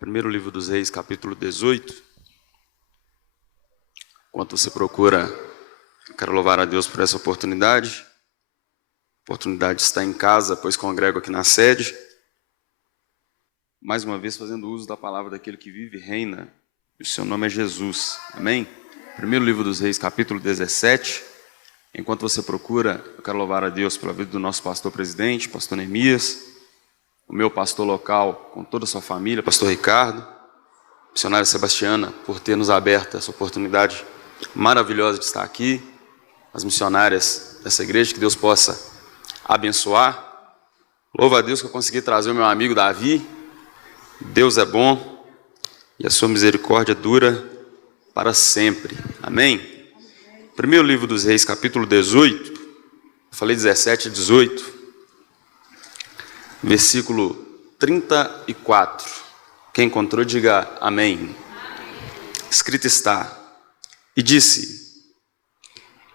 Primeiro livro dos Reis, capítulo 18. Enquanto você procura, eu quero louvar a Deus por essa oportunidade. Oportunidade de estar em casa, pois congrego aqui na sede. Mais uma vez fazendo uso da palavra daquele que vive e reina. E o seu nome é Jesus. Amém? Primeiro livro dos Reis, capítulo 17. Enquanto você procura, eu quero louvar a Deus pela vida do nosso pastor presidente, pastor Neemias, o meu pastor local, com toda a sua família, pastor Ricardo, missionária Sebastiana, por ter nos aberto essa oportunidade maravilhosa de estar aqui, as missionárias dessa igreja, que Deus possa abençoar. Louvo a Deus que eu consegui trazer o meu amigo Davi. Deus é bom e a sua misericórdia dura para sempre. Amém? Primeiro livro dos Reis, capítulo 18, eu falei 17 e 18. Versículo 34. Quem encontrou, diga amém. Escrito está: E disse: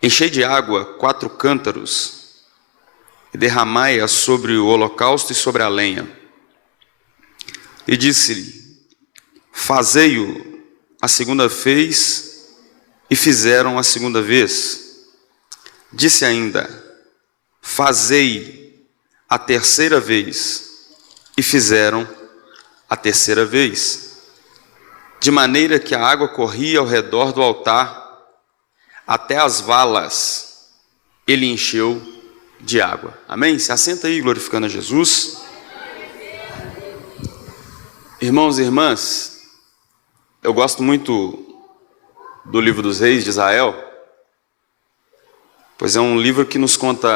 Enchei de água 4 cântaros, e derramai-a sobre o holocausto e sobre a lenha. E disse-lhe: Fazei-o a segunda vez, e fizeram a segunda vez. Disse ainda: Fazei a terceira vez, e fizeram a terceira vez, de maneira que a água corria ao redor do altar, até as valas ele encheu de água. Amém? Se assenta aí, glorificando a Jesus. Irmãos e irmãs, eu gosto muito do livro dos Reis de Israel, pois é um livro que nos conta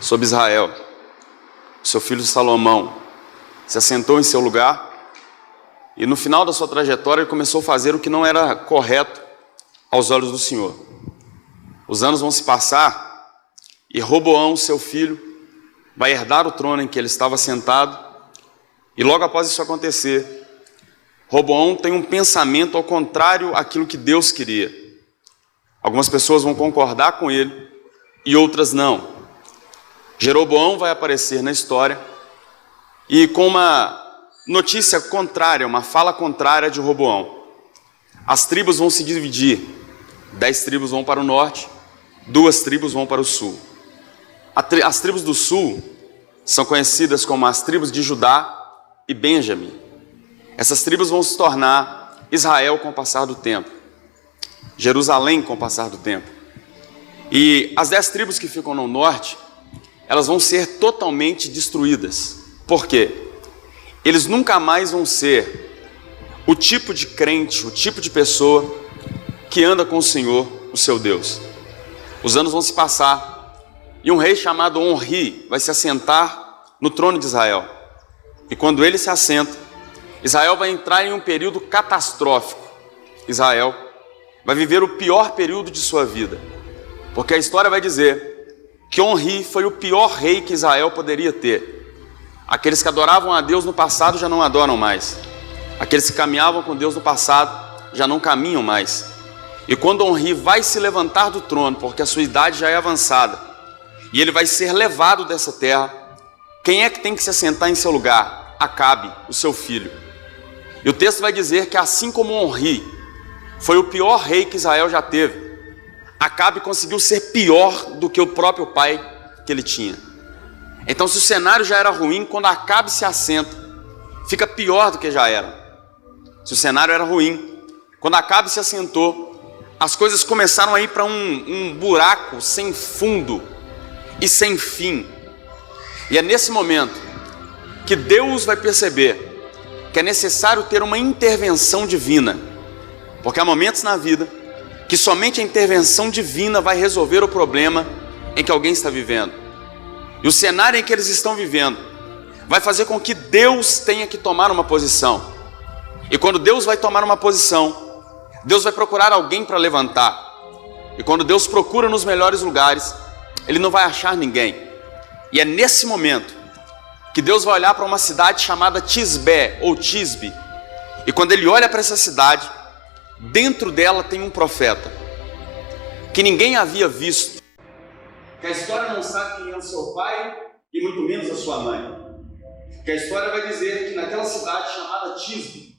sobre Israel. Seu filho Salomão se assentou em seu lugar e no final da sua trajetória ele começou a fazer o que não era correto aos olhos do Senhor. Os anos vão se passar e Roboão, seu filho, vai herdar o trono em que ele estava sentado, e logo após isso acontecer, Roboão tem um pensamento ao contrário àquilo que Deus queria. Algumas pessoas vão concordar com ele e outras não. Jeroboão vai aparecer na história e com uma notícia contrária, uma fala contrária de Roboão. As tribos vão se dividir. 10 tribos vão para o norte, 2 tribos vão para o sul. As tribos do sul são conhecidas como as tribos de Judá e Benjamim. Essas tribos vão se tornar Israel com o passar do tempo, Jerusalém com o passar do tempo. E as 10 tribos que ficam no norte, elas vão ser totalmente destruídas. Por quê? Eles nunca mais vão ser o tipo de crente, o tipo de pessoa que anda com o Senhor, o seu Deus. Os anos vão se passar e um rei chamado Onri vai se assentar no trono de Israel. E quando ele se assenta, Israel vai entrar em um período catastrófico. Israel vai viver o pior período de sua vida, porque a história vai dizer que Onri foi o pior rei que Israel poderia ter. Aqueles que adoravam a Deus no passado já não adoram mais. Aqueles que caminhavam com Deus no passado já não caminham mais. E quando Onri vai se levantar do trono, porque a sua idade já é avançada, e ele vai ser levado dessa terra, quem é que tem que se assentar em seu lugar? Acabe, o seu filho. E o texto vai dizer que assim como Onri foi o pior rei que Israel já teve, Acabe conseguiu ser pior do que o próprio pai que ele tinha. Então, se o cenário já era ruim, quando Acabe se assenta, fica pior do que já era. Se o cenário era ruim, quando Acabe se assentou, as coisas começaram a ir para um buraco sem fundo e sem fim. E é nesse momento que Deus vai perceber que é necessário ter uma intervenção divina, porque há momentos na vida que somente a intervenção divina vai resolver o problema em que alguém está vivendo. E o cenário em que eles estão vivendo vai fazer com que Deus tenha que tomar uma posição. E quando Deus vai tomar uma posição, Deus vai procurar alguém para levantar. E quando Deus procura nos melhores lugares, Ele não vai achar ninguém. E é nesse momento que Deus vai olhar para uma cidade chamada Tisbé ou Tisbe. E quando Ele olha para essa cidade, dentro dela tem um profeta que ninguém havia visto, que a história não sabe quem é o seu pai e muito menos a sua mãe. Que a história vai dizer que naquela cidade chamada Tisbe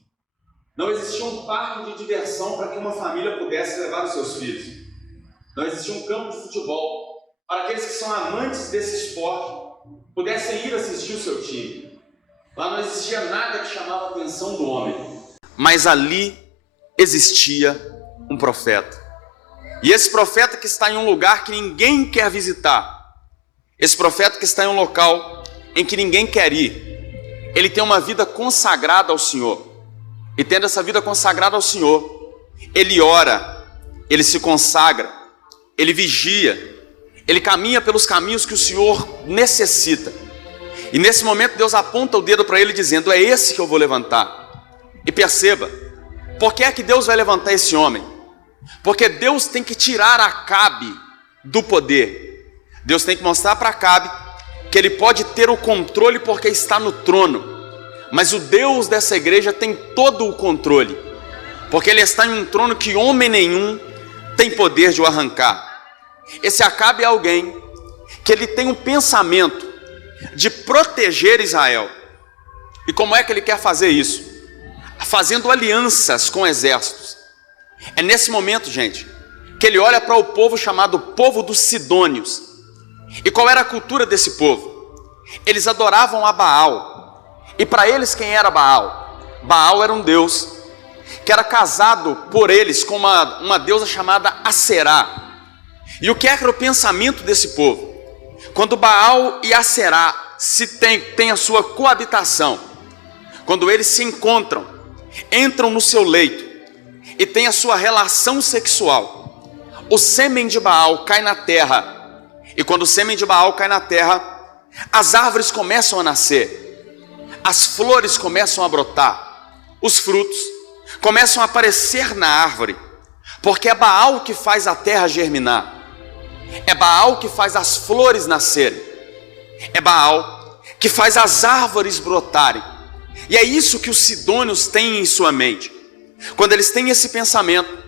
não existia um parque de diversão para que uma família pudesse levar os seus filhos. Não existia um campo de futebol para aqueles que são amantes desse esporte pudessem ir assistir o seu time. Lá não existia nada que chamava a atenção do homem. Mas ali existia um profeta. E esse profeta que está em um lugar que ninguém quer visitar, esse profeta que está em um local em que ninguém quer ir, ele tem uma vida consagrada ao Senhor. E tendo essa vida consagrada ao Senhor, ele ora, ele se consagra, ele vigia, ele caminha pelos caminhos que o Senhor necessita. E nesse momento Deus aponta o dedo para ele dizendo: é esse que eu vou levantar. E perceba, por que é que Deus vai levantar esse homem? Porque Deus tem que tirar Acabe do poder. Deus tem que mostrar para Acabe que ele pode ter o controle porque está no trono. Mas o Deus dessa igreja tem todo o controle, porque ele está em um trono que homem nenhum tem poder de o arrancar. Esse Acabe é alguém que ele tem um pensamento de proteger Israel. E como é que ele quer fazer isso? Fazendo alianças com exércitos. É nesse momento, gente, que ele olha para o povo chamado povo dos Sidônios. E qual era a cultura desse povo? Eles adoravam a Baal. E para eles quem era Baal? Baal era um deus que era casado por eles com uma deusa chamada Aserá. E o que era o pensamento desse povo? Quando Baal e Aserá têm a sua coabitação, quando eles se encontram, entram no seu leito e têm a sua relação sexual, o sêmen de Baal cai na terra. E quando o sêmen de Baal cai na terra, as árvores começam a nascer, as flores começam a brotar, os frutos começam a aparecer na árvore, porque é Baal que faz a terra germinar, é Baal que faz as flores nascerem, é Baal que faz as árvores brotarem. E é isso que os sidônios têm em sua mente. Quando eles têm esse pensamento,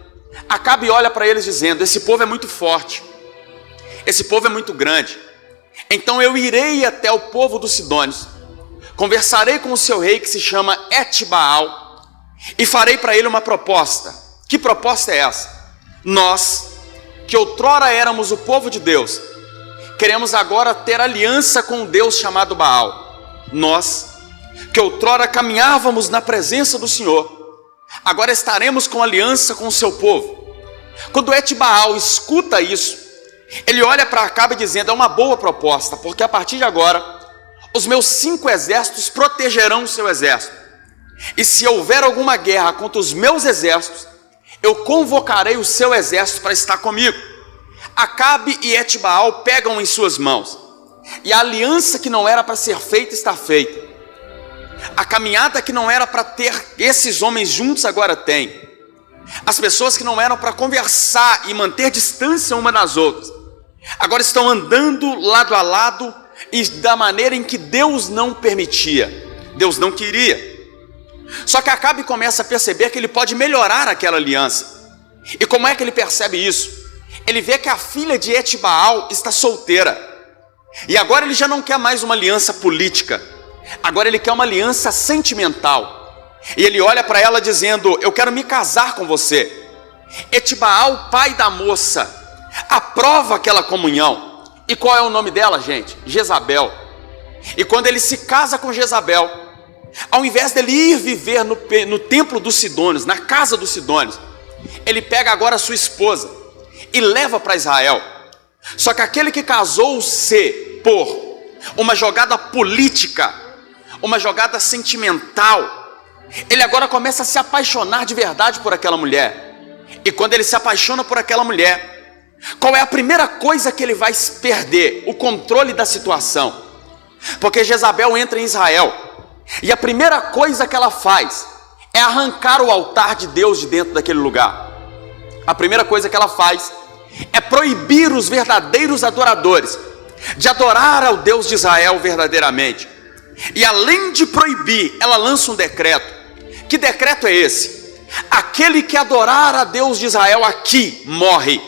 Acabe olha para eles dizendo: esse povo é muito forte, esse povo é muito grande, então eu irei até o povo dos sidônios, conversarei com o seu rei que se chama Etbaal e farei para ele uma proposta. Que proposta é essa? Nós, que outrora éramos o povo de Deus, queremos agora ter aliança com um Deus chamado Baal. Nós, que outrora caminhávamos na presença do Senhor, agora estaremos com aliança com o seu povo. Quando Etbaal escuta isso, ele olha para Acabe dizendo: é uma boa proposta, porque a partir de agora os meus 5 exércitos protegerão o seu exército. E se houver alguma guerra contra os meus exércitos, eu convocarei o seu exército para estar comigo. Acabe e Etbaal pegam em suas mãos, e a aliança que não era para ser feita está feita. A caminhada que não era para ter esses homens juntos agora tem. As pessoas que não eram para conversar e manter distância uma das outras, agora estão andando lado a lado, e da maneira em que Deus não permitia, Deus não queria. Só que Acabe começa a perceber que ele pode melhorar aquela aliança. E como é que ele percebe isso? Ele vê que a filha de Etbaal está solteira, e agora ele já não quer mais uma aliança política, agora ele quer uma aliança sentimental. E ele olha para ela dizendo: eu quero me casar com você. Etbaal, pai da moça, aprova aquela comunhão. E qual é o nome dela, gente? Jezabel. E quando ele se casa com Jezabel, ao invés dele ir viver no templo dos Sidônios, na casa dos Sidônios, ele pega agora a sua esposa e leva para Israel. Só que aquele que casou-se por uma jogada política, uma jogada sentimental, ele agora começa a se apaixonar de verdade por aquela mulher. E quando ele se apaixona por aquela mulher, qual é a primeira coisa que ele vai perder? O controle da situação. Porque Jezabel entra em Israel, e a primeira coisa que ela faz é arrancar o altar de Deus de dentro daquele lugar. A primeira coisa que ela faz é proibir os verdadeiros adoradores de adorar ao Deus de Israel verdadeiramente. E além de proibir, ela lança um decreto. Que decreto é esse? Aquele que adorar a Deus de Israel aqui morre.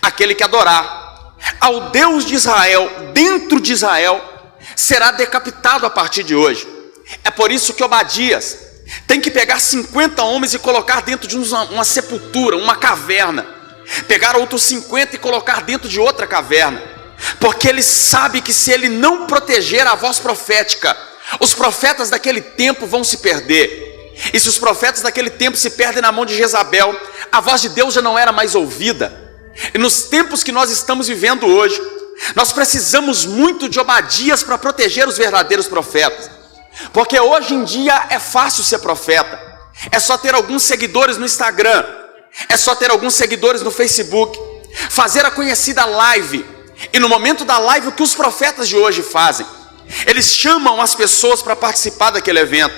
Aquele que adorar ao Deus de Israel dentro de Israel será decapitado a partir de hoje. É por isso que Obadias tem que pegar 50 homens e colocar dentro de uma sepultura, uma caverna. Pegar outros 50 e colocar dentro de outra caverna. Porque ele sabe que se ele não proteger a voz profética, os profetas daquele tempo vão se perder. E se os profetas daquele tempo se perdem na mão de Jezabel, a voz de Deus já não era mais ouvida. E nos tempos que nós estamos vivendo hoje, nós precisamos muito de Obadias para proteger os verdadeiros profetas. Porque hoje em dia é fácil ser profeta. É só ter alguns seguidores no Instagram, é só ter alguns seguidores no Facebook, fazer a conhecida live. E no momento da live, o que os profetas de hoje fazem? Eles chamam as pessoas para participar daquele evento.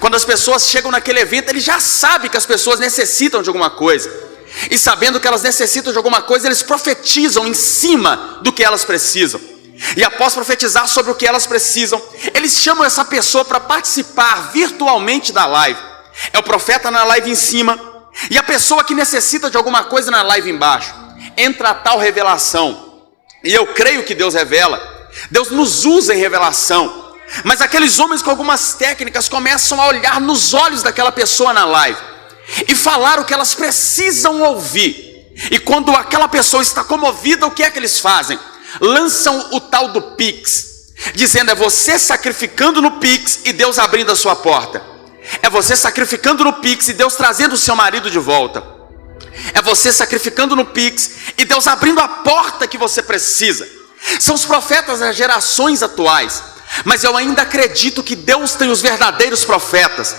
Quando as pessoas chegam naquele evento, eles já sabem que as pessoas necessitam de alguma coisa. E sabendo que elas necessitam de alguma coisa, eles profetizam em cima do que elas precisam. E após profetizar sobre o que elas precisam, eles chamam essa pessoa para participar virtualmente da live. É o profeta na live em cima e a pessoa que necessita de alguma coisa na live embaixo. Entra a tal revelação. E eu creio que Deus revela. Deus nos usa em revelação. Mas aqueles homens com algumas técnicas começam a olhar nos olhos daquela pessoa na live e falar o que elas precisam ouvir. E quando aquela pessoa está comovida, o que é que eles fazem? Lançam o tal do Pix, dizendo: é você sacrificando no Pix e Deus abrindo a sua porta. É você sacrificando no Pix e Deus trazendo o seu marido de volta. É você sacrificando no Pix e Deus abrindo a porta que você precisa. São os profetas das gerações atuais. Mas eu ainda acredito que Deus tem os verdadeiros profetas,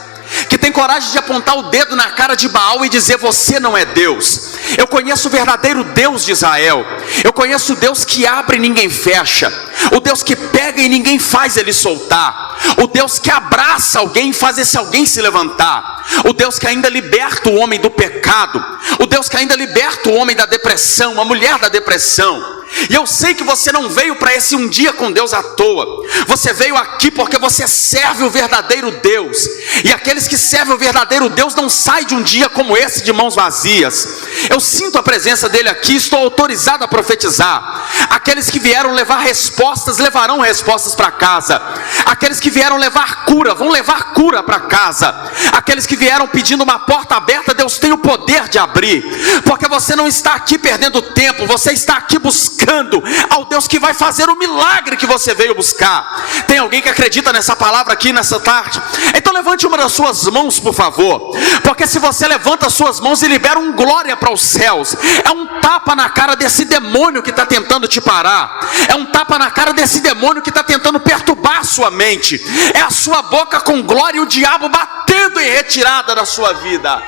que tem coragem de apontar o dedo na cara de Baal e dizer: você não é Deus. Eu conheço o verdadeiro Deus de Israel. Eu conheço o Deus que abre e ninguém fecha, o Deus que pega e ninguém faz ele soltar, o Deus que abraça alguém e faz esse alguém se levantar, o Deus que ainda liberta o homem do pecado, o Deus que ainda liberta o homem da depressão, a mulher da depressão. E eu sei que você não veio para esse um dia com Deus à toa. Você veio aqui porque você serve o verdadeiro Deus. E aqueles que servem o verdadeiro Deus não saem de um dia como esse de mãos vazias. Eu sinto a presença dele aqui, estou autorizado a profetizar. Aqueles que vieram levar respostas, levarão respostas para casa. Aqueles que vieram levar cura, vão levar cura para casa. Aqueles que vieram pedindo uma porta aberta, Deus tem o poder de abrir. Porque você não está aqui perdendo tempo, você está aqui buscando ao Deus que vai fazer o milagre que você veio buscar. Tem alguém que acredita nessa palavra aqui nessa tarde? Então levante uma das suas mãos, por favor. Porque se você levanta as suas mãos e libera um glória para os céus, é um tapa na cara desse demônio que está tentando te parar. É um tapa na cara desse demônio que está tentando perturbar a sua mente. É a sua boca com glória e o diabo batendo em retirada da sua vida.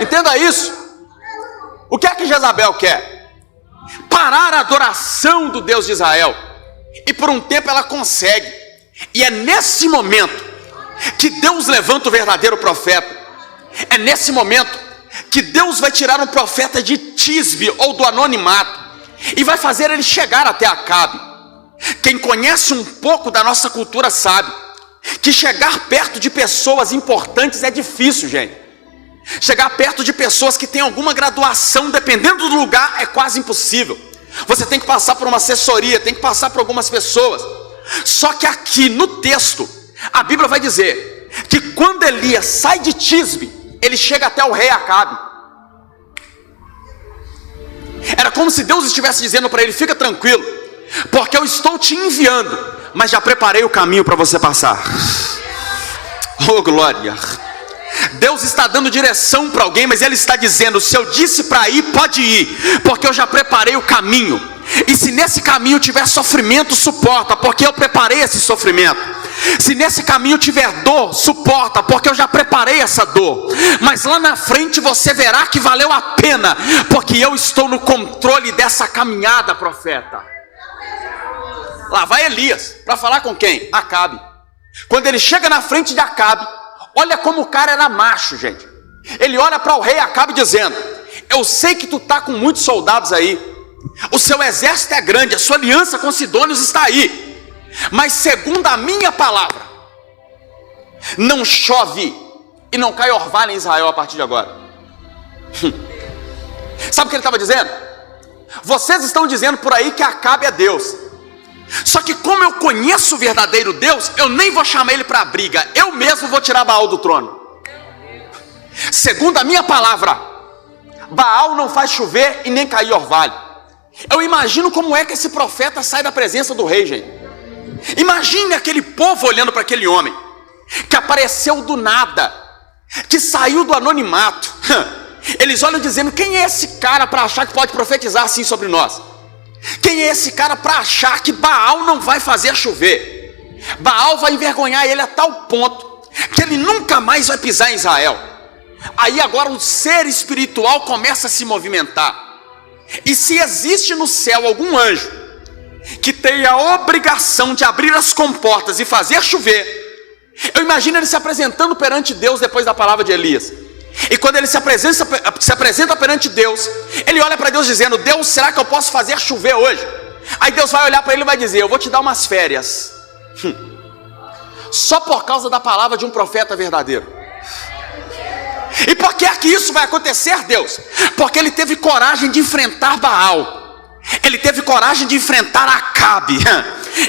Entenda isso. O que é que Jezabel quer? Parar a adoração do Deus de Israel. E por um tempo ela consegue. E é nesse momento que Deus levanta o verdadeiro profeta. É nesse momento que Deus vai tirar um profeta de Tisbe ou do anonimato e vai fazer ele chegar até Acabe. Quem conhece um pouco da nossa cultura sabe que chegar perto de pessoas importantes é difícil, gente. Chegar perto de pessoas que têm alguma graduação, dependendo do lugar, é quase impossível. Você tem que passar por uma assessoria, tem que passar por algumas pessoas. Só que aqui no texto, a Bíblia vai dizer que quando Elias sai de Tisbe, ele chega até o rei Acabe. Era como se Deus estivesse dizendo para ele: fica tranquilo, porque eu estou te enviando, mas já preparei o caminho para você passar. Oh glória! Deus está dando direção para alguém, mas Ele está dizendo: se eu disse para ir, pode ir, porque eu já preparei o caminho. E se nesse caminho tiver sofrimento, suporta, porque eu preparei esse sofrimento. Se nesse caminho tiver dor, suporta, porque eu já preparei essa dor. Mas lá na frente você verá que valeu a pena, porque eu estou no controle dessa caminhada, profeta. Lá vai Elias, para falar com quem? Acabe. Quando ele chega na frente de Acabe, Olha como o cara era macho, gente. Ele olha para o rei Acabe dizendo: eu sei que tu está com muitos soldados aí, o seu exército é grande, a sua aliança com Sidônios está aí, mas segundo a minha palavra, não chove e não cai orvalho em Israel a partir de agora. Sabe o que ele estava dizendo? Vocês estão dizendo por aí que Acabe é Deus, só que como eu conheço o verdadeiro Deus, eu nem vou chamar ele para a briga, eu mesmo vou tirar Baal do trono. Segundo a minha palavra, Baal não faz chover e nem cair orvalho. Eu imagino como é que esse profeta sai da presença do rei, gente. Imagine aquele povo olhando para aquele homem que apareceu do nada, que saiu do anonimato. Eles olham dizendo: quem é esse cara para achar que pode profetizar assim sobre nós? Quem é esse cara para achar que Baal não vai fazer chover? Baal vai envergonhar ele a tal ponto que ele nunca mais vai pisar em Israel. Aí agora um ser espiritual começa a se movimentar. E se existe no céu algum anjo que tem a obrigação de abrir as comportas e fazer chover, eu imagino ele se apresentando perante Deus depois da palavra de Elias. E quando ele se apresenta perante Deus, ele olha para Deus dizendo: Deus, será que eu posso fazer chover hoje? Aí Deus vai olhar para ele e vai dizer: eu vou te dar umas férias. Só por causa da palavra de um profeta verdadeiro. E por que é que isso vai acontecer, Deus? Porque ele teve coragem de enfrentar Baal, ele teve coragem de enfrentar Acabe,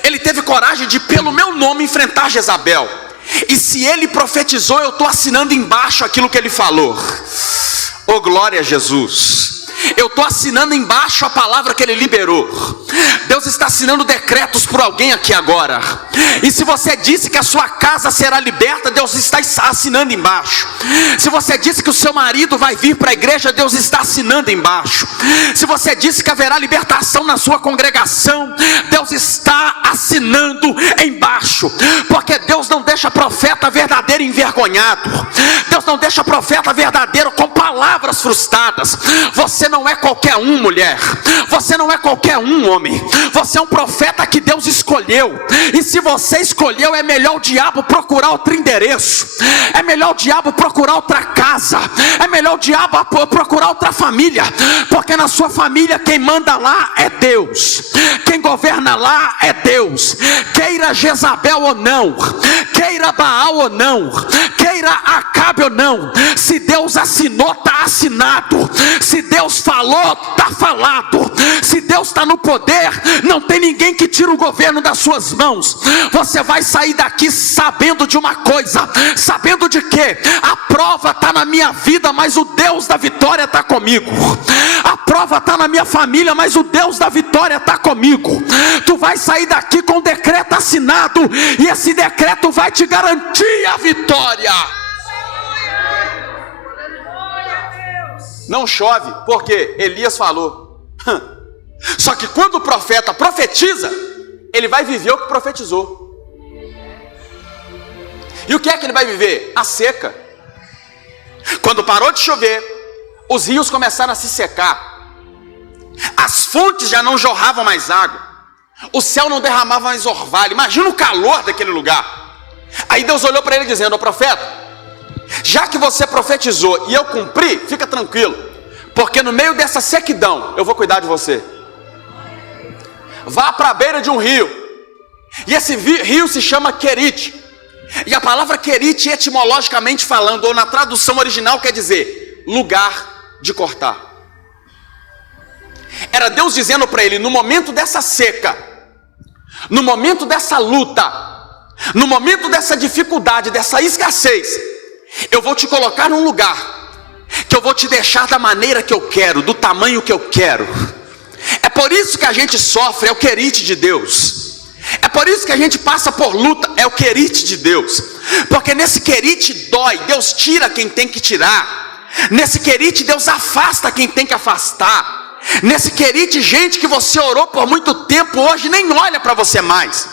ele teve coragem de, pelo meu nome, enfrentar Jezabel. E se ele profetizou, eu estou assinando embaixo aquilo que ele falou. Oh, glória a Jesus. Eu estou assinando embaixo a palavra que ele liberou. Deus está assinando decretos por alguém aqui agora. E se você disse que a sua casa será liberta, Deus está assinando embaixo. Se você disse que o seu marido vai vir para a igreja, Deus está assinando embaixo. Se você disse que haverá libertação na sua congregação, Deus está assinando embaixo. Porque Deus não deixa profeta verdadeiro envergonhado. Deus não deixa profeta verdadeiro com palavras frustradas. Você não é qualquer um, mulher. Você não é qualquer um, homem. Você é um profeta que Deus escolheu. E se você escolheu, é melhor o diabo procurar outro endereço. É melhor o diabo procurar outra casa. É melhor o diabo procurar outra família. Porque na sua família quem manda lá é Deus. Quem governa lá é Deus. Queira Jezabel ou não, queira Baal ou não, queira Acabe ou não, se Deus assinou, está assinado. Se Deus falou, está falado. Se Deus está no poder, não tem ninguém que tire o governo das suas mãos. Você vai sair daqui sabendo de uma coisa. Sabendo de que a prova está na minha vida, mas o Deus da vitória está comigo. A prova está na minha família, mas o Deus da vitória está comigo. Tu vai sair daqui com um decreto assinado, e esse decreto vai te garantir a vitória. Não chove, porque Elias falou. Só que quando o profeta profetiza, ele vai viver o que profetizou. E o que é que ele vai viver? A seca. Quando parou de chover, os rios começaram a se secar, as fontes já não jorravam mais água, o céu não derramava mais orvalho. Imagina o calor daquele lugar. Aí Deus olhou para ele dizendo: ó profeta, já que você profetizou e eu cumpri, fica tranquilo, porque no meio dessa sequidão eu vou cuidar de você. Vá para a beira de um rio, e esse rio se chama Querite. E a palavra Querite, etimologicamente falando, ou na tradução original, quer dizer lugar de cortar. Era Deus dizendo para ele: no momento dessa seca, no momento dessa luta, no momento dessa dificuldade, dessa escassez, eu vou te colocar num lugar que eu vou te deixar da maneira que eu quero, do tamanho que eu quero. É por isso que a gente sofre, é o Querite de Deus. É por isso que a gente passa por luta, é o Querite de Deus. Porque nesse Querite dói, Deus tira quem tem que tirar. Nesse Querite Deus afasta quem tem que afastar. Nesse Querite, gente que você orou por muito tempo, hoje nem olha para você mais.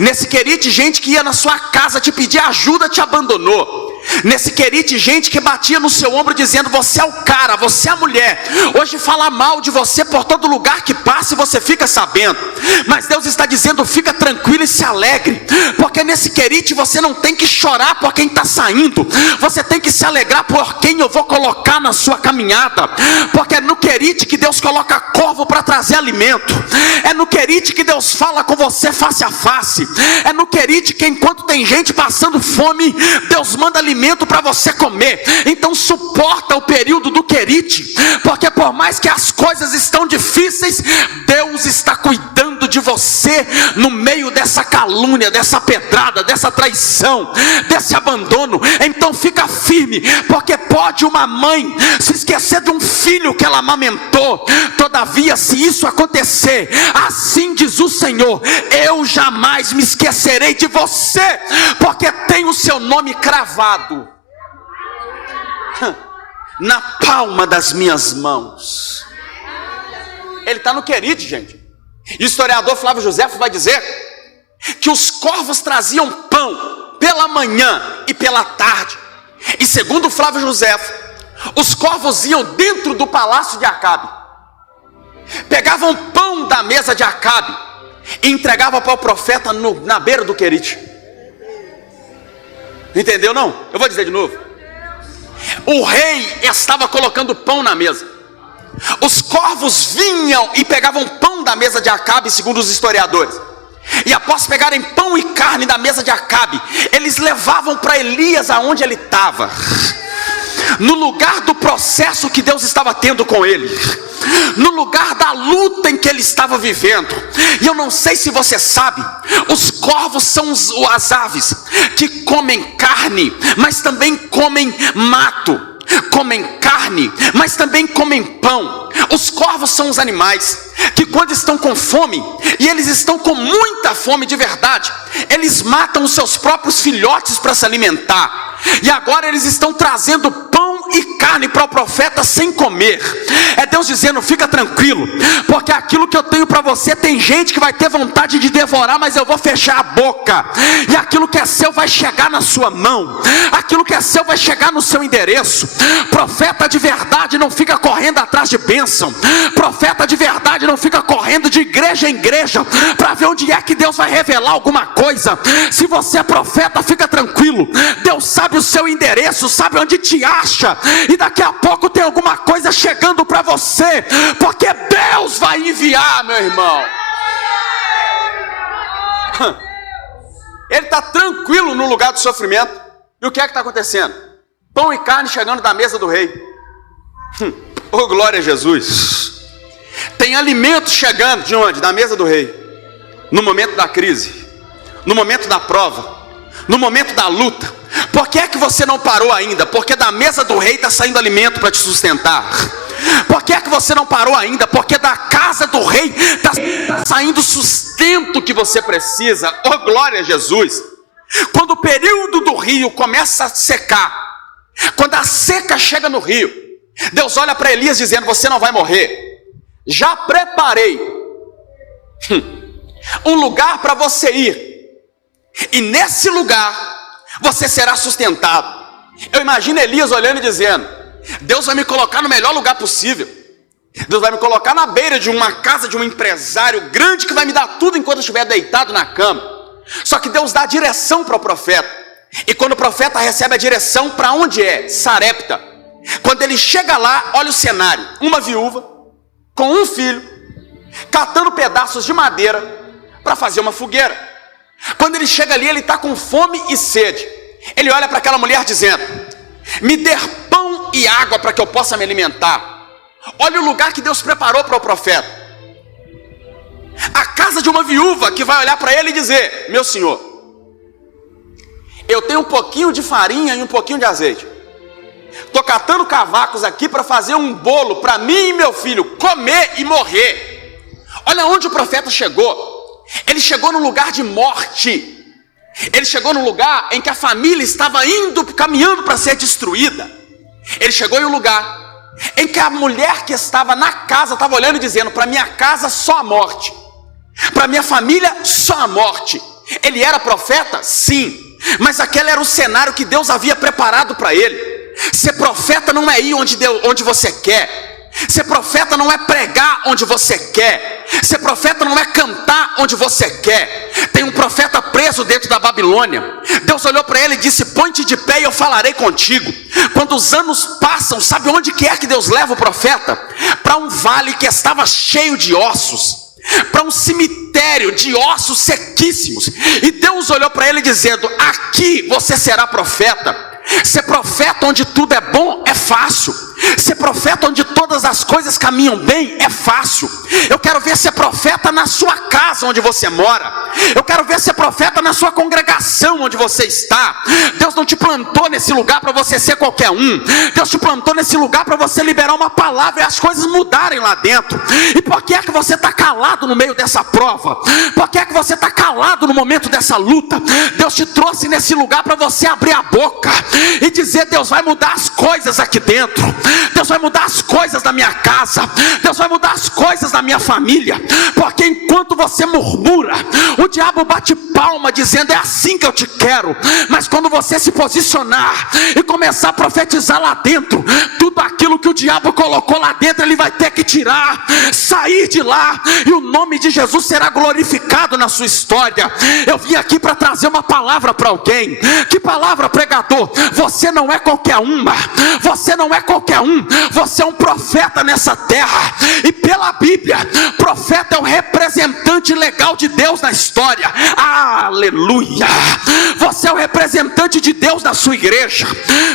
Nesse Querite, gente que ia na sua casa te pedir ajuda, te abandonou. Nesse Querite, gente que batia no seu ombro dizendo: você é o cara, você é a mulher. Hoje fala mal de você por todo lugar que passa e você fica sabendo. Mas Deus está dizendo: fica tranquilo e se alegre, porque nesse Querite você não tem que chorar por quem está saindo, você tem que se alegrar por quem eu vou colocar na sua caminhada. Porque é no Querite que Deus coloca corvo para trazer alimento, é no Querite que Deus fala com você face a face, é no Querite que enquanto tem gente passando fome, Deus manda alimento para você comer. Então suporta o período do Querite, porque por mais que as coisas estão difíceis, Deus está cuidando de você no meio dessa calúnia, dessa pedrada, dessa traição, desse abandono. Então fica firme, porque pode uma mãe se esquecer de um filho que ela amamentou, todavia se isso acontecer, assim diz o Senhor, eu jamais me esquecerei de você, porque tem o seu nome cravado na palma das minhas mãos. Ele está no Querite, gente. E o historiador Flávio Josefo vai dizer que os corvos traziam pão pela manhã e pela tarde. E segundo Flávio Josefo, os corvos iam dentro do palácio de Acabe, pegavam pão da mesa de Acabe e entregavam para o profeta na beira do Querite. Entendeu não? Eu vou dizer de novo. O rei estava colocando pão na mesa, os corvos vinham e pegavam pão da mesa de Acabe, segundo os historiadores, e após pegarem pão e carne da mesa de Acabe, eles levavam para Elias aonde ele estava, no lugar do processo que Deus estava tendo com ele, no lugar da luta em que ele estava vivendo. E eu não sei se você sabe, os corvos são as aves que comem carne, mas também comem mato, comem carne, mas também comem pão. Os corvos são os animais que quando estão com fome, e eles estão com muita fome de verdade, eles matam os seus próprios filhotes para se alimentar. E agora eles estão trazendo pão e carne para o profeta sem comer. É Deus dizendo: fica tranquilo, porque aquilo que eu tenho para você, tem gente que vai ter vontade de devorar, mas eu vou fechar a boca, e aquilo que é seu vai chegar na sua mão, aquilo que é seu vai chegar no seu endereço. Profeta de verdade não fica correndo atrás de bênção, profeta de verdade não fica correndo de igreja em igreja para ver onde é que Deus vai revelar alguma coisa. Se você é profeta, fica tranquilo, Deus sabe o seu endereço, sabe onde te acha, e daqui a pouco tem alguma coisa chegando para você, porque Deus vai enviar, meu irmão. Ele está tranquilo no lugar do sofrimento. E o que é que está acontecendo? Pão e carne chegando da mesa do rei. Oh, glória a Jesus. Tem alimento chegando de onde? Da mesa do rei. No momento da crise, no momento da prova, no momento da luta. Por que é que você não parou ainda? Porque da mesa do rei está saindo alimento para te sustentar. Por que é que você não parou ainda? Porque da casa do rei está saindo o sustento que você precisa. Oh, glória a Jesus. Quando o período do rio começa a secar, quando a seca chega no rio, Deus olha para Elias dizendo: você não vai morrer, já preparei um lugar para você ir, e nesse lugar você será sustentado. Eu imagino Elias olhando e dizendo: Deus vai me colocar no melhor lugar possível, Deus vai me colocar na beira de uma casa de um empresário grande que vai me dar tudo enquanto eu estiver deitado na cama. Só que Deus dá a direção para o profeta, e quando o profeta recebe a direção, para onde é? Sarepta. Quando ele chega lá, olha o cenário: uma viúva com um filho, catando pedaços de madeira para fazer uma fogueira. Quando ele chega ali, ele está com fome e sede. Ele olha para aquela mulher dizendo: me dê pão e água para que eu possa me alimentar. Olha o lugar que Deus preparou para o profeta: a casa de uma viúva que vai olhar para ele e dizer: meu senhor, eu tenho um pouquinho de farinha e um pouquinho de azeite, estou catando cavacos aqui para fazer um bolo para mim e meu filho comer e morrer. Olha onde o profeta chegou. Ele chegou num lugar de morte. Ele chegou num lugar em que a família estava caminhando para ser destruída. Ele chegou em um lugar em que a mulher que estava na casa estava olhando e dizendo: para minha casa só a morte, para minha família só a morte. Ele era profeta? Sim. mas aquele era o cenário que Deus havia preparado para ele. Ser profeta não é ir onde você quer. Ser profeta não é pregar onde você quer. Ser profeta não é cantar onde você quer. Tem um profeta preso dentro da Babilônia. Deus olhou para ele e disse: põe-te de pé e eu falarei contigo. Quando os anos passam, sabe onde que é que Deus leva o profeta? Para um vale que estava cheio de ossos, para um cemitério de ossos sequíssimos. E Deus olhou para ele dizendo: aqui você será profeta. Ser profeta onde tudo é bom é fácil. Ser profeta onde todas as coisas caminham bem é fácil. Eu quero ver ser profeta na sua casa onde você mora. Eu quero ver ser profeta na sua congregação onde você está. Deus não te plantou nesse lugar para você ser qualquer um. Deus te plantou nesse lugar para você liberar uma palavra e as coisas mudarem lá dentro. E por que é que você está calado no meio dessa prova? Por que é que você está calado no momento dessa luta? Deus te trouxe nesse lugar para você abrir a boca e dizer: Deus vai mudar as coisas aqui dentro. Deus vai mudar as coisas da minha casa. Deus vai mudar as coisas da minha família. Porque enquanto você murmura, o diabo bate palma dizendo: é assim que eu te quero. Mas quando você se posicionar e começar a profetizar lá dentro, tudo aquilo que o diabo colocou lá dentro, ele vai ter que tirar, sair de lá, e o nome de Jesus será glorificado na sua história. Eu vim aqui para trazer uma palavra para alguém. Que palavra, pregador? Você não é qualquer uma. Você não é qualquer um. Você é um profeta nessa terra. E pela Bíblia, profeta é o representante legal de Deus na história. Aleluia. Você é o representante de Deus na sua igreja.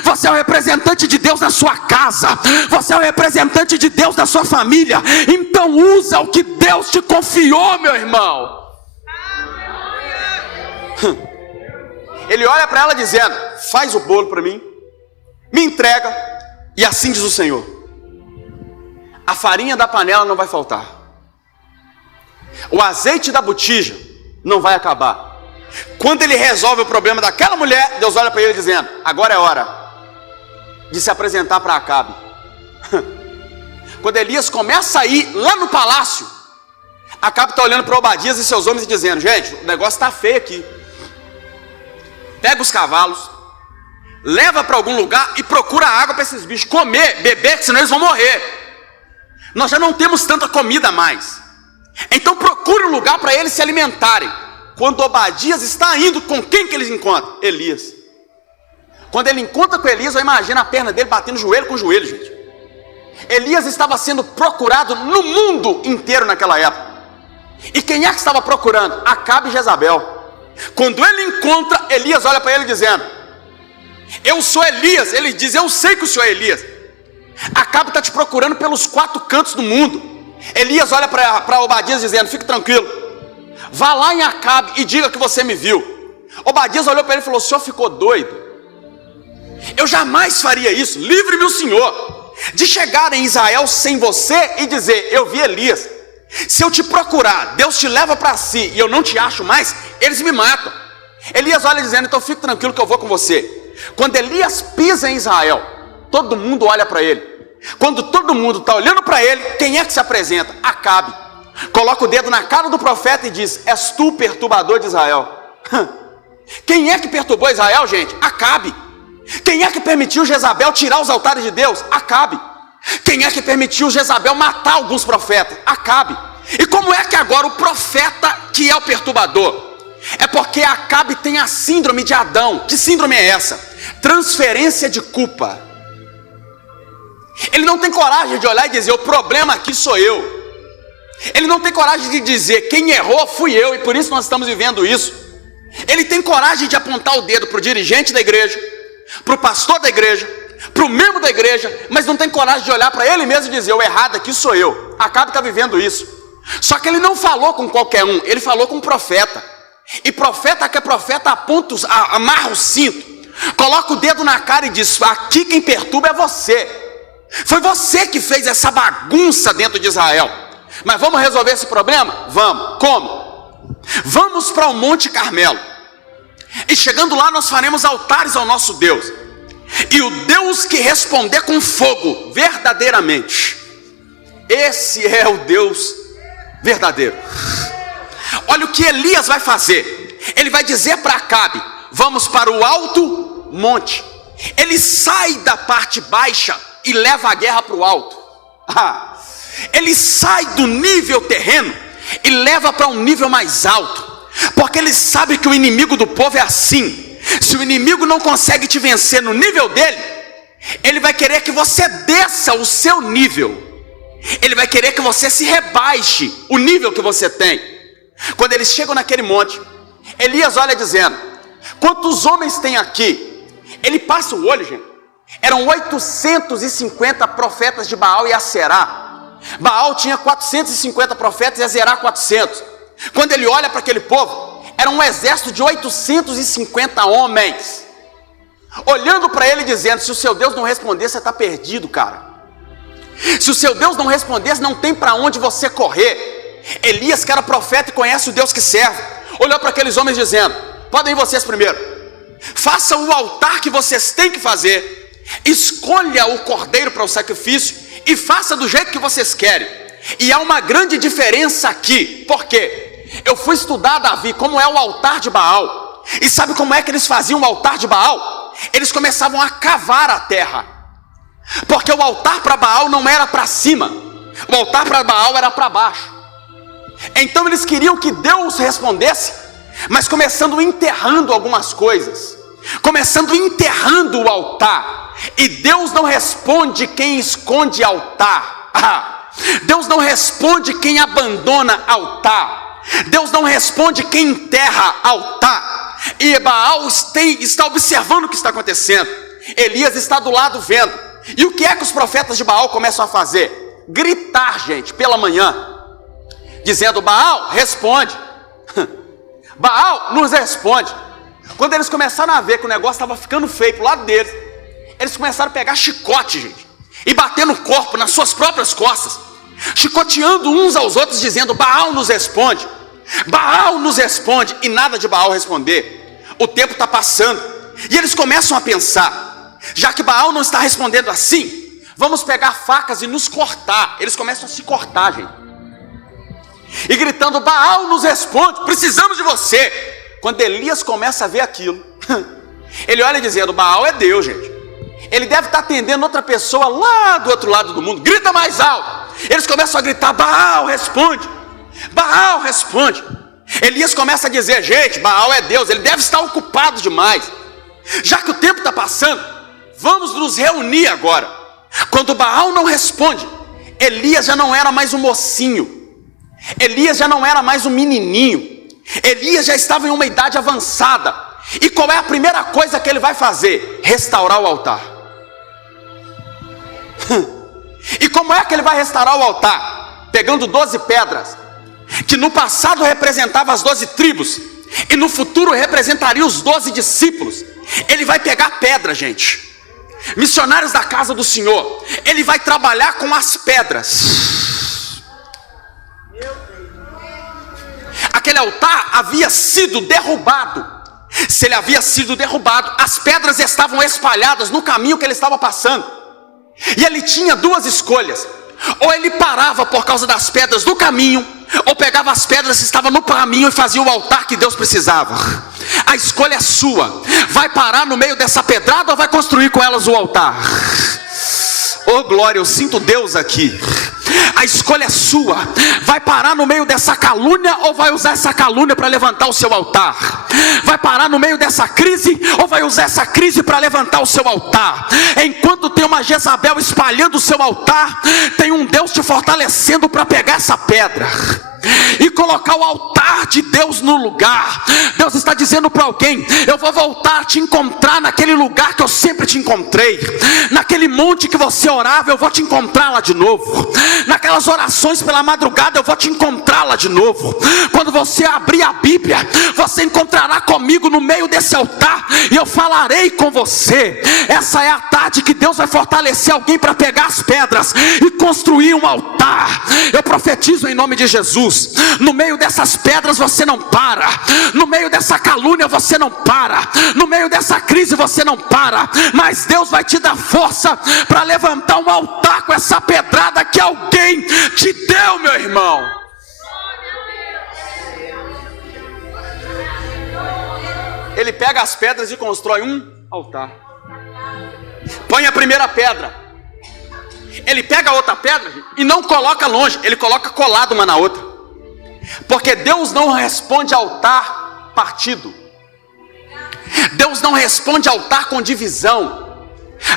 Você é o representante de Deus na sua casa. Você é o representante de Deus na sua família. Então usa o que Deus te confiou, meu irmão. Ele olha para ela dizendo: faz o bolo para mim, me entrega, e assim diz o Senhor: a farinha da panela não vai faltar, o azeite da botija não vai acabar. Quando ele resolve o problema daquela mulher, Deus olha para ele dizendo: agora é hora de se apresentar para Acabe. Quando Elias começa a ir lá no palácio, Acabe está olhando para Obadias e seus homens e dizendo: gente, o negócio está feio aqui. Pega os cavalos, leva para algum lugar e procura água para esses bichos comer, beber, senão eles vão morrer. Nós já não temos tanta comida mais. Então procure um lugar para eles se alimentarem. Quando Obadias está indo, com quem que eles encontram? Elias. Quando ele encontra com Elias, eu imagino a perna dele batendo joelho com joelho, gente. Elias estava sendo procurado no mundo inteiro naquela época. E quem é que estava procurando? Acabe e Jezabel. Quando ele encontra, Elias olha para ele dizendo: eu sou Elias. Ele diz: eu sei que o senhor é Elias. Acabe está te procurando pelos 4 cantos do mundo. Elias olha para Obadias dizendo: fique tranquilo, vá lá em Acabe e diga que você me viu. Obadias olhou para ele e falou: o senhor ficou doido? Eu jamais faria isso. Livre-me o senhor de chegar em Israel sem você e dizer: eu vi Elias. Se eu te procurar, Deus te leva para si e eu não te acho mais, eles me matam. Elias olha dizendo: então fique tranquilo que eu vou com você. Quando Elias pisa em Israel, todo mundo olha para ele. Quando todo mundo está olhando para ele, quem é que se apresenta? Acabe. Coloca o dedo na cara do profeta e diz: és tu o perturbador de Israel. Quem é que perturbou Israel, gente? Acabe. Quem é que permitiu Jezabel tirar os altares de Deus? Acabe. Quem é que permitiu Jezabel matar alguns profetas? Acabe. E como é que agora o profeta que é o perturbador? É porque Acabe tem a síndrome de Adão. Que síndrome é essa? Transferência de culpa. Ele não tem coragem de olhar e dizer: o problema aqui sou eu. Ele não tem coragem de dizer: quem errou fui eu, e por isso nós estamos vivendo isso. Ele tem coragem de apontar o dedo para o dirigente da igreja, para o pastor da igreja, para o membro da igreja, mas não tem coragem de olhar para ele mesmo e dizer: o errado aqui sou eu. Acabe está vivendo isso. Só que ele não falou com qualquer um, ele falou com um profeta. E profeta que é profeta amarra o cinto, coloca o dedo na cara e diz: aqui quem perturba é você. Foi você que fez essa bagunça dentro de Israel. Mas vamos resolver esse problema? Vamos. Como? Vamos para o Monte Carmelo. E chegando lá nós faremos altares ao nosso Deus. E o Deus que responder com fogo verdadeiramente, esse é o Deus verdadeiro. Olha o que Elias vai fazer. Ele vai dizer para Acabe: vamos para o alto monte. Ele sai da parte baixa e leva a guerra para o alto. Ele sai do nível terreno e leva para um nível mais alto, porque ele sabe que o inimigo do povo é assim. Se o inimigo não consegue te vencer no nível dele, ele vai querer que você desça o seu nível. Ele vai querer que você se rebaixe o nível que você tem. Quando eles chegam naquele monte, Elias olha dizendo: quantos homens tem aqui? Ele passa o olho, gente. Eram 850 profetas de Baal e Aserá. Baal tinha 450 profetas e Aserá 400. Quando ele olha para aquele povo, era um exército de 850 homens, olhando para ele dizendo: se o seu Deus não responder, você está perdido, cara. Se o seu Deus não responder, não tem para onde você correr. Elias, que era profeta e conhece o Deus que serve, olhou para aqueles homens dizendo: podem ir vocês primeiro, façam o altar que vocês têm que fazer, escolha o cordeiro para o sacrifício e faça do jeito que vocês querem. E há uma grande diferença aqui. Por quê? Eu fui estudar, Davi, como é o altar de Baal. E sabe como é que eles faziam o altar de Baal? Eles começavam a cavar a terra, porque o altar para Baal não era para cima, o altar para Baal era para baixo. Então eles queriam que Deus respondesse, mas começando enterrando algumas coisas, começando enterrando o altar. E Deus não responde quem esconde altar. Deus não responde quem abandona altar. Deus não responde quem enterra altar. E Baal está observando o que está acontecendo. Elias está do lado vendo. E o que é que os profetas de Baal começam a fazer? Gritar, gente, pela manhã, dizendo: Baal, responde. Baal, nos responde. Quando eles começaram a ver que o negócio estava ficando feio para o lado deles, eles começaram a pegar chicote, gente, e bater no corpo, nas suas próprias costas, chicoteando uns aos outros, dizendo: Baal nos responde, Baal nos responde. E nada de Baal responder. O tempo está passando, e eles começam a pensar: já que Baal não está respondendo assim, vamos pegar facas e nos cortar. Eles começam a se cortar, gente, e gritando: Baal nos responde, precisamos de você. Quando Elias começa a ver aquilo, ele olha dizendo: Baal é Deus, gente. Ele deve estar atendendo outra pessoa lá do outro lado do mundo. Grita mais alto. Eles começam a gritar: Baal responde, Baal responde. Elias começa a dizer: gente, Baal é Deus, ele deve estar ocupado demais. Já que o tempo está passando, vamos nos reunir agora. Quando Baal não responde, Elias já não era mais um mocinho, Elias já não era mais um menininho, Elias já estava em uma idade avançada. E qual é a primeira coisa que ele vai fazer? Restaurar o altar. E como é que ele vai restaurar o altar? Pegando 12 pedras, que no passado representavam as 12 tribos, e no futuro representaria os 12 discípulos. Ele vai pegar pedra, gente, missionários da casa do Senhor. Ele vai trabalhar com as pedras. Aquele altar havia sido derrubado. Se ele havia sido derrubado, as pedras estavam espalhadas no caminho que ele estava passando. E ele tinha duas escolhas: ou ele parava por causa das pedras do caminho, ou pegava as pedras que estavam no caminho e fazia o altar que Deus precisava. A escolha é sua. Vai parar no meio dessa pedrada ou vai construir com elas o altar? Oh glória, eu sinto Deus aqui. A escolha é sua. Vai parar no meio dessa calúnia ou vai usar essa calúnia para levantar o seu altar? Vai parar no meio dessa crise ou vai usar essa crise para levantar o seu altar? Enquanto tem uma Jezabel espalhando o seu altar, tem um Deus te fortalecendo para pegar essa pedra e colocar o altar de Deus no lugar. Deus está dizendo para alguém: eu vou voltar a te encontrar naquele lugar que eu sempre te encontrei. Naquele monte que você orava, eu vou te encontrar lá de novo. Naquelas orações pela madrugada, eu vou te encontrar lá de novo. Quando você abrir a Bíblia, você encontrará comigo no meio desse altar, e eu falarei com você. Essa é a tarde que Deus vai fortalecer alguém para pegar as pedras e construir um altar. Eu profetizo em nome de Jesus: no meio dessas pedras você não para, no meio dessa calúnia você não para, no meio dessa crise você não para, mas Deus vai te dar força para levantar um altar com essa pedrada que alguém te deu, meu irmão. ele pega as pedras e constrói um altar. Põe a primeira pedra. Ele pega a outra pedra e não coloca longe, ele coloca colado uma na outra. Porque Deus não responde altar partido. Deus não responde altar com divisão.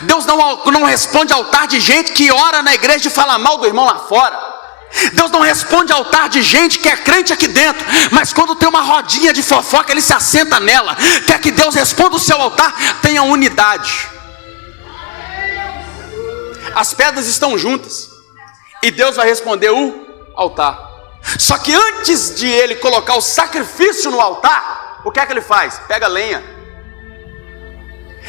Deus não responde altar de gente que ora na igreja e fala mal do irmão lá fora. Deus não responde altar de gente que é crente aqui dentro, mas quando tem uma rodinha de fofoca, ele se assenta nela. Quer que Deus responda o seu altar? Tenha unidade. As pedras estão juntas e Deus vai responder o altar. Só que antes de ele colocar o sacrifício no altar, o que é que ele faz? Pega lenha.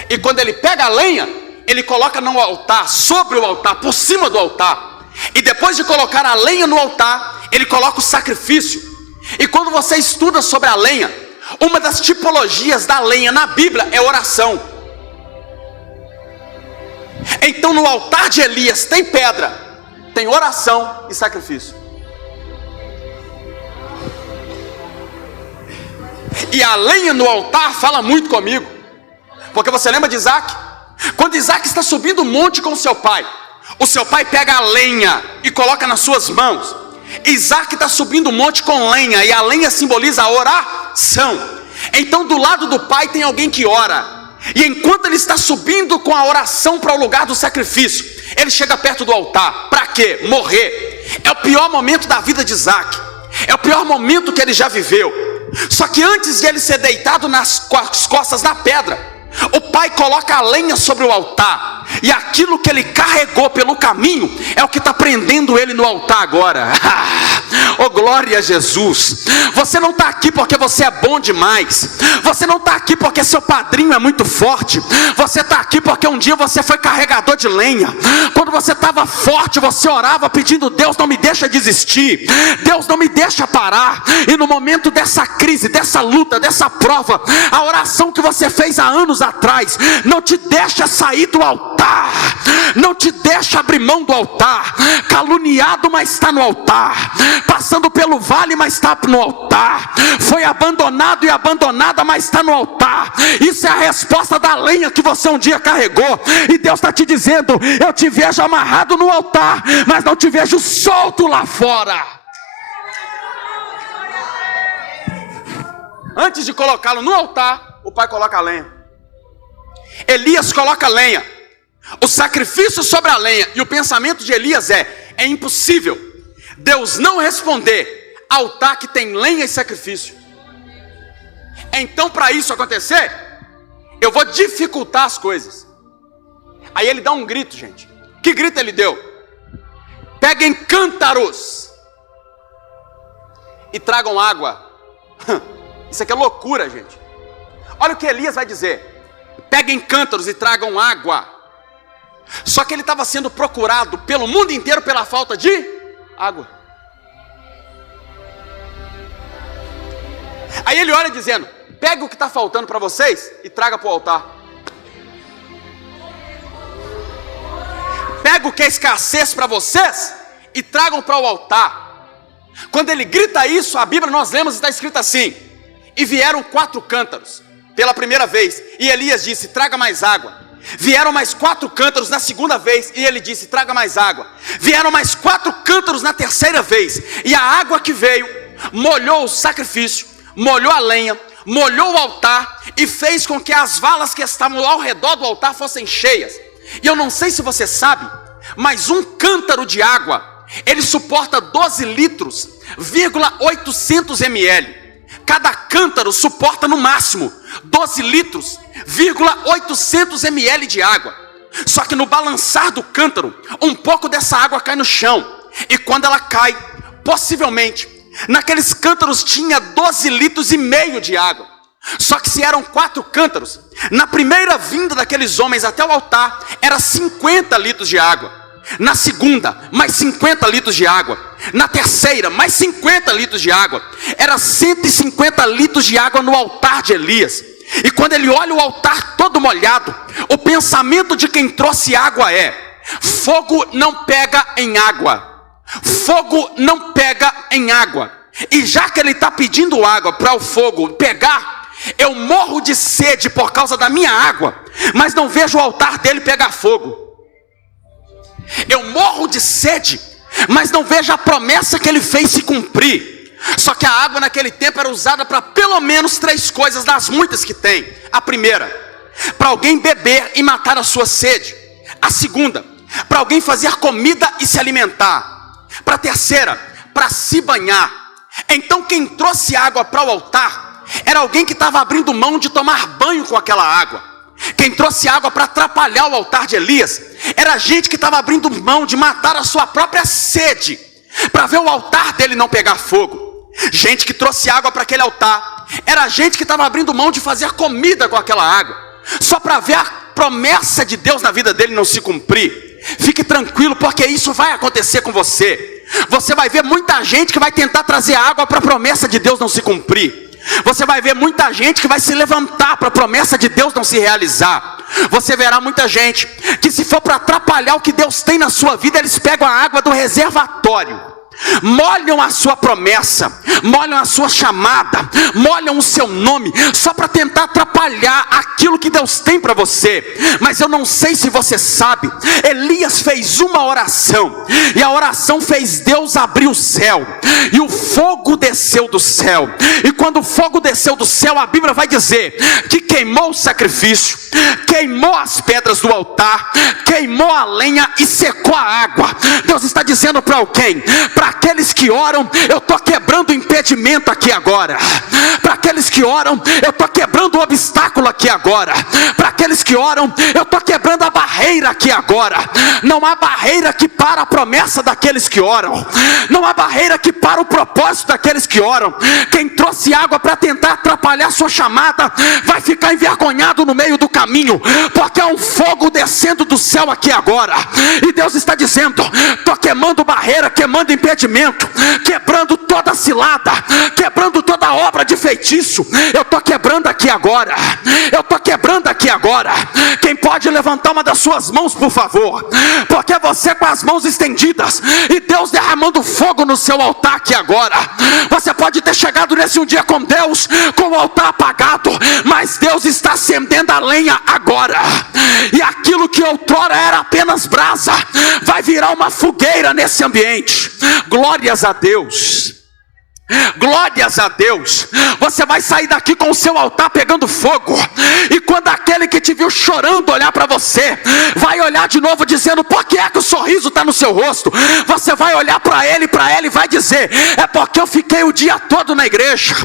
E quando ele pega a lenha, ele coloca no altar, sobre o altar, por cima do altar. E depois de colocar a lenha no altar, ele coloca o sacrifício. E quando você estuda sobre a lenha, uma das tipologias da lenha na Bíblia é oração. Então no altar de Elias tem pedra, tem oração e sacrifício. E a lenha no altar fala muito comigo, porque você lembra de Isaac? Quando Isaac está subindo o monte com seu pai, o seu pai pega a lenha e coloca nas suas mãos. Isaac está subindo o monte com lenha, e a lenha simboliza a oração. Então do lado do pai tem alguém que ora. E enquanto ele está subindo com a oração para o lugar do sacrifício, ele chega perto do altar. Para quê? Morrer. É o pior momento da vida de Isaac. É o pior momento que ele já viveu. Só que antes de ele ser deitado nas costas na pedra, o pai coloca a lenha sobre o altar. E aquilo que ele carregou pelo caminho é o que está prendendo ele no altar agora. Oh, glória a Jesus. Você não está aqui porque você é bom demais. Você não está aqui porque seu padrinho é muito forte. Você está aqui porque um dia você foi carregador de lenha. Quando você estava forte, você orava pedindo: Deus, não me deixa desistir, Deus, não me deixa parar. E no momento dessa crise, dessa luta, dessa prova, a oração que você fez há anos atrás não te deixa sair do altar, não te deixa abrir mão do altar. Caluniado, mas está no altar. Passando pelo vale, mas está no altar. Foi abandonado e abandonada, mas está no altar. Isso é a resposta da lenha que você um dia carregou. E Deus está te dizendo: eu te vejo amarrado no altar, mas não te vejo solto lá fora. Antes de colocá-lo no altar, o pai coloca a lenha. Elias coloca a lenha, o sacrifício sobre a lenha. E o pensamento de Elias é impossível Deus não responder altar que tem lenha e sacrifício. Então, para isso acontecer, eu vou dificultar as coisas. Aí ele dá um grito, gente. Que grito ele deu? Peguem cântaros e tragam água. Isso aqui é loucura, gente. Olha o que Elias vai dizer: peguem cântaros e tragam água. Só que ele estava sendo procurado pelo mundo inteiro pela falta de água. Aí ele olha dizendo: pega o que está faltando para vocês e traga para o altar. Pega o que é escassez para vocês e tragam para o altar. Quando ele grita isso, a Bíblia nós lemos, está escrito assim: e vieram 4 cântaros pela primeira vez, e Elias disse: traga mais água. Vieram mais 4 cântaros na segunda vez, e ele disse: traga mais água. Vieram mais 4 cântaros na terceira vez, e a água que veio molhou o sacrifício, molhou a lenha, molhou o altar, e fez com que as valas que estavam ao redor do altar fossem cheias. E eu não sei se você sabe, mas um cântaro de água, ele suporta 12 litros, 800 ml. Cada cântaro suporta no máximo 12 litros, 800 ml de água. Só que no balançar do cântaro, um pouco dessa água cai no chão. E quando ela cai, possivelmente, naqueles cântaros tinha 12 litros e meio de água. Só que se eram 4 cântaros, na primeira vinda daqueles homens até o altar, era 50 litros de água. Na segunda, mais 50 litros de água. Na terceira, mais 50 litros de água. Era 150 litros de água no altar de Elias. E quando ele olha o altar todo molhado, o pensamento de quem trouxe água é: fogo não pega em água. Fogo não pega em água. E já que ele está pedindo água para o fogo pegar, Eu morro de sede por causa da minha água, mas não vejo o altar dele pegar fogo. Eu morro de sede, mas não vejo a promessa que ele fez se cumprir. Só que a água naquele tempo era usada para pelo menos 3 coisas das muitas que tem. A primeira, para alguém beber e matar a sua sede. A segunda, para alguém fazer comida e se alimentar. Para a terceira, para se banhar. Então quem trouxe água para o altar era alguém que estava abrindo mão de tomar banho com aquela água. Quem trouxe água para atrapalhar o altar de Elias era gente que estava abrindo mão de matar a sua própria sede, para ver o altar dele não pegar fogo. Gente que trouxe água para aquele altar era gente que estava abrindo mão de fazer comida com aquela água, só para ver a promessa de Deus na vida dele não se cumprir. Fique tranquilo, porque isso vai acontecer com você. Você vai ver muita gente que vai tentar trazer água para a promessa de Deus não se cumprir. Você vai ver muita gente que vai se levantar para a promessa de Deus não se realizar. Você verá muita gente que, se for para atrapalhar o que Deus tem na sua vida, eles pegam a água do reservatório, molham a sua promessa, molham a sua chamada, molham o seu nome, só para tentar atrapalhar aquilo que Deus tem para você. Mas eu não sei se você sabe, Elias fez uma oração, e a oração fez Deus abrir o céu, e o fogo desceu do céu. E quando o fogo desceu do céu, a Bíblia vai dizer que queimou o sacrifício, queimou as pedras do altar, queimou a lenha e secou a água. Deus está dizendo para alguém: para aqueles que oram, eu estou quebrando o impedimento aqui agora. Para aqueles que oram, eu estou quebrando o obstáculo aqui agora. Para aqueles que oram, eu estou quebrando a barreira aqui agora. Não há barreira que para a promessa daqueles que oram. Não há barreira que para o propósito daqueles que oram. Quem trouxe água para tentar atrapalhar a sua chamada vai ficar envergonhado no meio do caminho, porque há um fogo descendo do céu aqui agora. E Deus está dizendo: estou queimando barreira, queimando impedimento, quebrando toda cilada, quebrando toda obra de feitiço. Eu estou quebrando aqui agora. Eu estou quebrando aqui agora. Quem pode levantar uma das suas mãos, por favor? Porque você com as mãos estendidas e Deus derramando fogo no seu altar aqui agora. Você pode ter chegado nesse um dia com Deus com o altar apagado, mas Deus está acendendo a lenha agora. E aquilo que outrora era apenas brasa vai virar uma fogueira nesse ambiente. Glórias a Deus. Glórias a Deus. Você vai sair daqui com o seu altar pegando fogo. E quando aquele que te viu chorando olhar para você, vai olhar de novo dizendo: por que é que o sorriso está no seu rosto? Você vai olhar para ele e vai dizer: é porque eu fiquei o dia todo na igreja,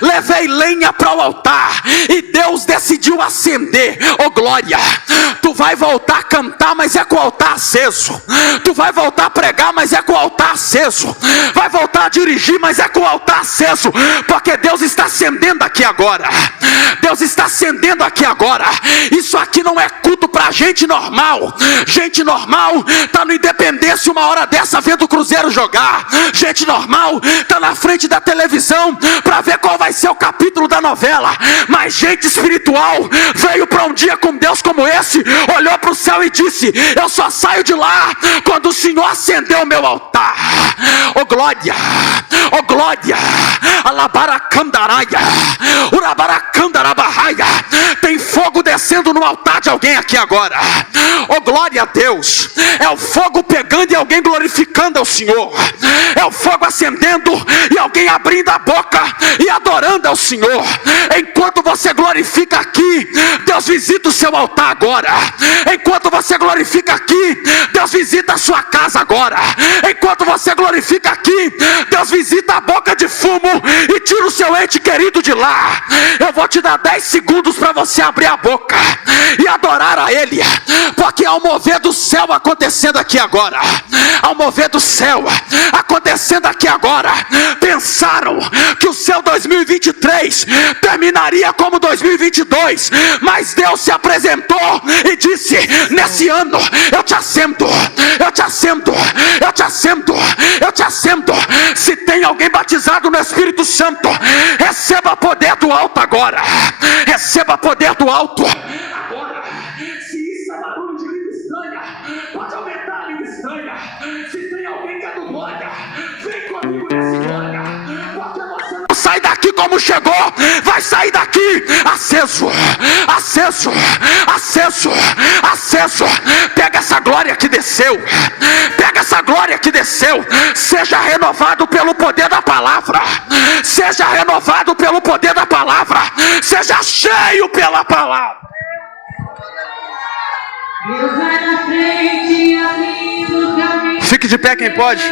levei lenha para o altar e Deus decidiu acender. Oh glória. Tu vai voltar a cantar, mas é com o altar aceso. Tu vai voltar a pregar, mas é com o altar aceso. Vai voltar a dirigir, mas é com o altar aceso, porque Deus está acendendo aqui agora. Deus está acendendo aqui agora. Isso aqui não é culto para gente normal. Gente normal está no Independência uma hora dessa vendo o Cruzeiro jogar. Gente normal está na frente da televisão para ver qual vai ser o capítulo da novela. Mas gente espiritual veio para um dia com Deus como esse, olhou para o céu e disse: eu só saio de lá quando o Senhor acendeu o meu altar. Oh glória, oh glória. Alabaracandaraya, Urabaracandarabahaya. Tem fogo descendo no altar de alguém aqui agora. Oh glória a Deus. É o fogo pegando e alguém glorificando ao Senhor. É o fogo acendendo e alguém abrindo a boca e adorando ao Senhor. Enquanto você glorifica aqui, Deus visita o seu altar agora. Enquanto você glorifica aqui, Deus visita a sua casa agora. Enquanto você glorifica aqui, Deus visita a boca de fumo e tira o seu ente querido de lá. Eu vou te dar 10 segundos para você abrir a boca e adorar a Ele, porque há um mover do céu acontecendo aqui agora. Há um mover do céu acontecendo aqui agora. Pensaram que o seu 2023 terminaria como 2022, mas Deus se apresentou e disse: nesse ano eu te acendo, eu te acendo, eu te acendo, eu te acendo. Se tem alguém batizado no Espírito Santo, receba poder do alto agora. Receba poder do alto agora. Se isso é barulho de língua estranha, pode aumentar a língua estranha. Se tem alguém que é do glória, vem comigo nesse glória, porque você não sai daqui com como chegou, vai sair daqui aceso, aceso, aceso, aceso. Pega essa glória que desceu, pega essa glória que desceu. Seja renovado pelo poder da palavra, seja renovado pelo poder da palavra, seja cheio pela palavra. Deus vai na frente, abrindo o caminho. Fique de pé quem pode.